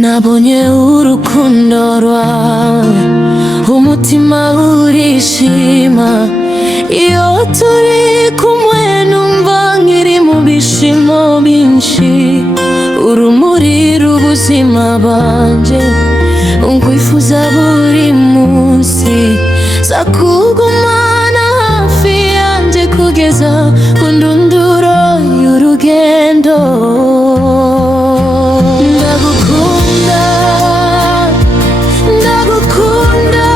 nabonye urukundo rwawe, umutima urishima. Iyo turi kumwe numva nkiri mu bishimo byinshi. Urumuri rw'ubuzima bwanje, nkwifuza buri munsi. Zakugumana hafi yanjye kugeza ku ndunduro y'urugendo. Ndagukunda, ndagukunda,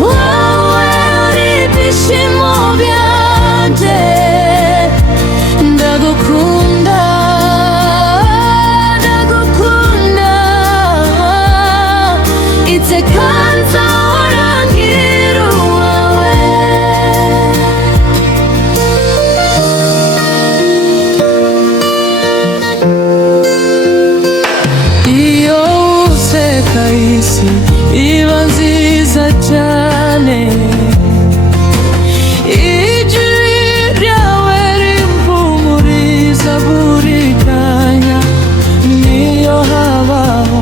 wowe uri ibyishimo byanjye. Ndagukunda, ndagukunda, iteka nzahora nkiri uwawe. Iyo useka isi iba nziza cyane, ijwi ryawe rimpumuriza buri kanya. Niyo habaho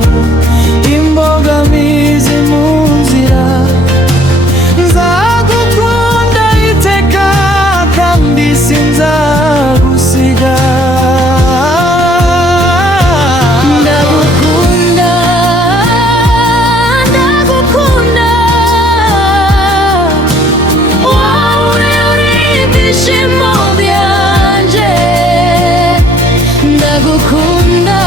imbogamizi mu nzira, nzagukunda iteka kandi sinzagusiga. Ndagukunda, ndagukunda, wowe uri ibyishimo byanjye. Ndagukunda,